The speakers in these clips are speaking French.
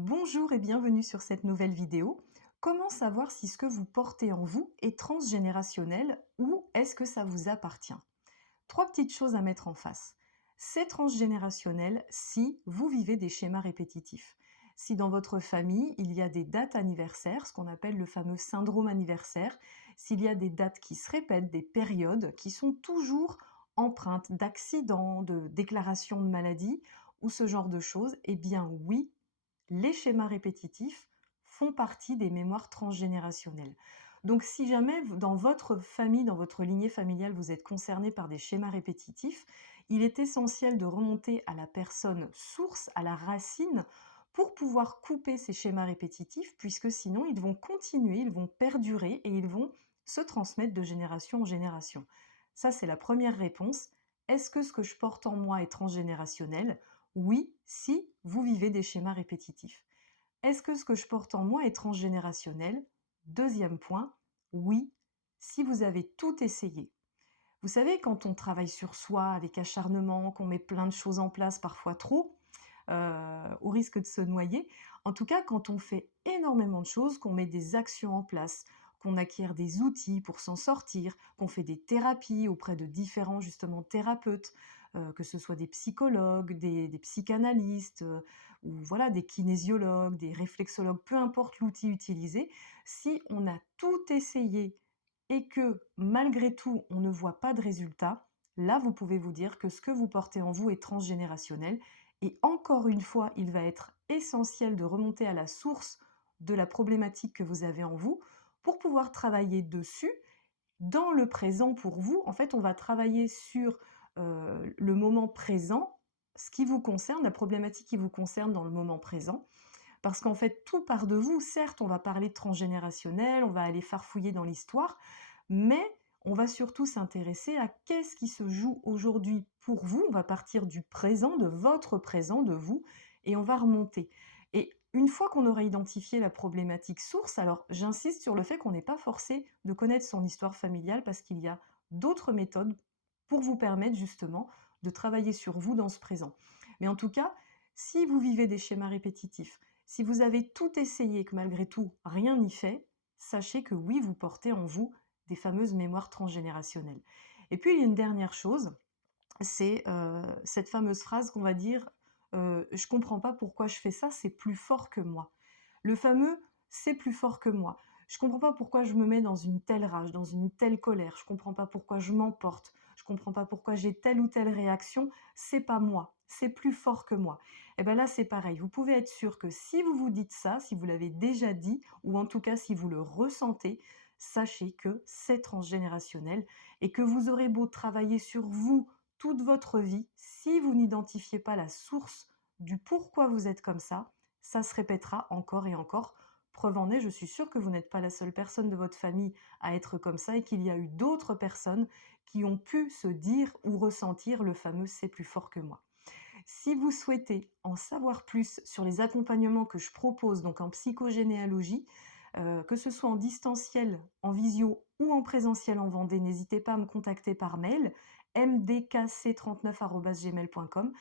Bonjour et bienvenue sur cette nouvelle vidéo. Comment savoir si ce que vous portez en vous est transgénérationnel ou est-ce que ça vous appartient? Trois petites choses à mettre en face. C'est transgénérationnel si vous vivez des schémas répétitifs. Si dans votre famille, il y a des dates anniversaires, ce qu'on appelle le fameux syndrome anniversaire, s'il y a des dates qui se répètent, des périodes qui sont toujours empreintes d'accidents, de déclarations de maladies ou ce genre de choses, eh bien oui, les schémas répétitifs font partie des mémoires transgénérationnelles. Donc si jamais dans votre famille, dans votre lignée familiale, vous êtes concerné par des schémas répétitifs, il est essentiel de remonter à la personne source, à la racine, pour pouvoir couper ces schémas répétitifs, puisque sinon ils vont continuer, ils vont perdurer et ils vont se transmettre de génération en génération. Ça, c'est la première réponse. Est-ce que ce que je porte en moi est transgénérationnel? Oui, si vous vivez des schémas répétitifs. Est-ce que ce que je porte en moi est transgénérationnel? Deuxième point, oui, si vous avez tout essayé. Vous savez, quand on travaille sur soi avec acharnement, qu'on met plein de choses en place, parfois trop, au risque de se noyer. En tout cas, quand on fait énormément de choses, qu'on met des actions en place, qu'on acquiert des outils pour s'en sortir, qu'on fait des thérapies auprès de différents justement thérapeutes, que ce soit des psychologues, des psychanalystes, ou voilà, des kinésiologues, des réflexologues, peu importe l'outil utilisé, si on a tout essayé et que malgré tout on ne voit pas de résultat, là vous pouvez vous dire que ce que vous portez en vous est transgénérationnel et encore une fois, il va être essentiel de remonter à la source de la problématique que vous avez en vous pour pouvoir travailler dessus dans le présent pour vous. En fait, on va travailler sur le moment présent, ce qui vous concerne, la problématique qui vous concerne dans le moment présent. Parce qu'en fait, tout part de vous. Certes, on va parler de transgénérationnel, on va aller farfouiller dans l'histoire, mais on va surtout s'intéresser à qu'est-ce qui se joue aujourd'hui pour vous. On va partir du présent, de votre présent, de vous, et on va remonter. Et une fois qu'on aura identifié la problématique source, alors j'insiste sur le fait qu'on n'est pas forcé de connaître son histoire familiale parce qu'il y a d'autres méthodes pour vous permettre justement de travailler sur vous dans ce présent. Mais en tout cas, si vous vivez des schémas répétitifs, si vous avez tout essayé et que malgré tout rien n'y fait, sachez que oui, vous portez en vous des fameuses mémoires transgénérationnelles. Et puis il y a une dernière chose, c'est cette fameuse phrase qu'on va dire je comprends pas pourquoi je fais ça, c'est plus fort que moi. Le fameux c'est plus fort que moi. Je comprends pas pourquoi je me mets dans une telle rage, dans une telle colère, je comprends pas pourquoi je m'emporte, je comprends pas pourquoi j'ai telle ou telle réaction, c'est pas moi, c'est plus fort que moi. Et bien là c'est pareil, vous pouvez être sûr que si vous vous dites ça, si vous l'avez déjà dit, ou en tout cas si vous le ressentez, sachez que c'est transgénérationnel et que vous aurez beau travailler sur vous toute votre vie, si vous n'identifiez pas la source du pourquoi vous êtes comme ça se répétera encore et encore. Preuve en est, je suis sûre que vous n'êtes pas la seule personne de votre famille à être comme ça et qu'il y a eu d'autres personnes qui ont pu se dire ou ressentir le fameux c'est plus fort que moi. Si vous souhaitez en savoir plus sur les accompagnements que je propose donc en psychogénéalogie, que ce soit en distanciel, en visio ou en présentiel en Vendée, n'hésitez pas à me contacter par mail mdkc39@gmail.com.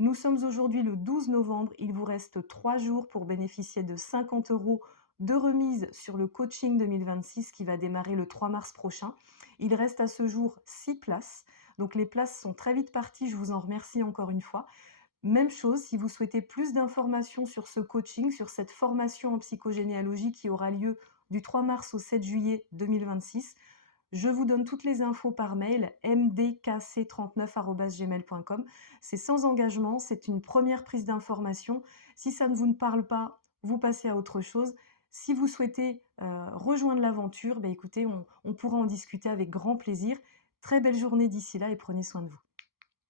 Nous sommes aujourd'hui le 12 novembre, il vous reste 3 jours pour bénéficier de 50 € de remise sur le coaching 2026 qui va démarrer le 3 mars prochain. Il reste à ce jour 6 places, donc les places sont très vite parties, je vous en remercie encore une fois. Même chose, si vous souhaitez plus d'informations sur ce coaching, sur cette formation en psychogénéalogie qui aura lieu du 3 mars au 7 juillet 2026, je vous donne toutes les infos par mail mdkc39@gmail.com. C'est sans engagement, c'est une première prise d'information. Si ça ne vous parle pas, vous passez à autre chose. Si vous souhaitez rejoindre l'aventure, écoutez, on pourra en discuter avec grand plaisir. Très belle journée d'ici là et prenez soin de vous.